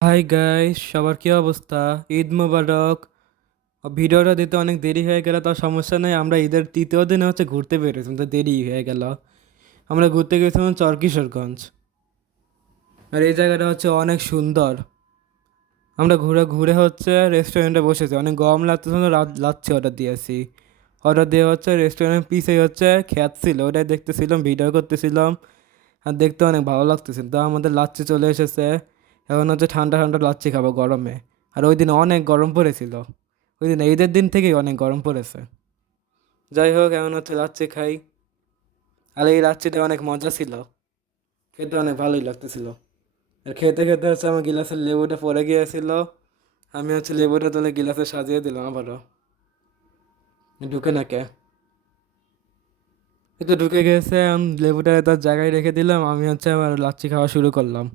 Hi guys, সবার কি অবস্থা? ঈদ মোবারক। ভিডিওটা দিতে অনেক দেরি হয়ে গেল, তার সমস্যা নেই। আমরা ঈদের তৃতীয় দিনে ঘুরতে বেরিয়েছিলাম, তো দেরি হয়ে গেল। আমরা ঘুরতে গেছিলাম চরকিশোরগঞ্জ। আর এই জায়গাটা অনেক সুন্দর। আমরা ঘুরে ঘুরে রেস্টুরেন্টে বসেছি, অনেক গরম লাগতেছিল, লাচ্ছি অর্ডার দিয়েছি। অর্ডার দিয়ে রেস্টুরেন্টের পিছে খ্যাত ছিল, ওটাই দেখতেছিলাম, ভিডিও করতেছিলাম। আর দেখতে অনেক ভালো লাগতেছিল। তো আমাদের লাচ্ছি চলে এসেছে। এখন ঠান্ডা ঠান্ডা লাচ্ছি খাবো গরমে। আর ওই দিন অনেক গরম পড়েছিল। ওই দিন ঈদের দিন থেকেই অনেক গরম পড়েছে। যাই হোক, এখন লাচ্ছি খাই। আর এই লাচ্ছিটা অনেক মজা ছিল, খেতে অনেক ভালোই লাগতেছিল। আর খেতে খেতে আমার গিলাসের লেবুটা পড়ে গিয়েছিল। আমি লেবুটা তুলে গিলাসে সাজিয়ে দিলাম আবারও। ঢুকে না কে? এই তো ঢুকে গেছে, আমি লেবুটা তার জায়গায় রেখে দিলাম। আমি আবার লাচ্ছি খাওয়া শুরু করলাম।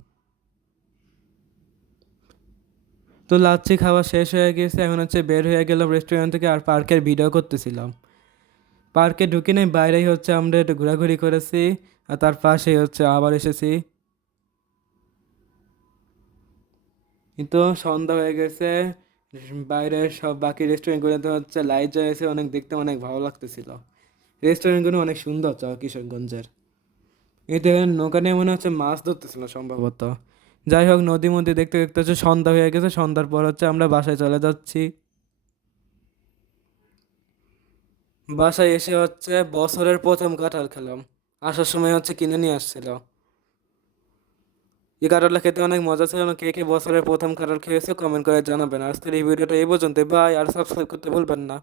তো লাচ্ছি খাওয়া শেষ হয়ে গেছে, এখন বের হয়ে গেলাম রেস্টুরেন্ট থেকে, আর পার্কের ভিডিও করতেছিলাম। পার্কে ঢুকি নাই, বাইরেই আমরা একটু ঘোরাঘুরি করেছি। আর তার পাশেই আবার এসেছি। কিন্তু সন্ধ্যা হয়ে গেছে। বাইরের সব বাকি রেস্টুরেন্টগুলোতে লাইট জ্বলেছে, অনেক দেখতে অনেক ভালো লাগতেছিল। রেস্টুরেন্টগুলো অনেক সুন্দর কিশোরগঞ্জের। এতে নৌকা নিয়ে মনে হচ্ছে মাছ ধরতেছিল সম্ভবত। যাই হোক, নদী মধ্যে দেখতে দেখতে সন্ধ্যা হয়ে গেছে। সন্ধ্যার পর আমরা বাসায় চলে যাচ্ছি। বাসায় এসে বছরের প্রথম কাঁঠাল খেলাম। আসার সময় কিনে নিয়ে আসছিল। এই কাঁঠালটা খেতে অনেক মজা ছিল না? কে কে বছরের প্রথম কাঁঠাল খেয়েছে কমেন্ট করে জানাবেন। আজকের এই ভিডিওটা এই পর্যন্ত। বাই, আর সাবস্ক্রাইব করতে ভুলবেন না।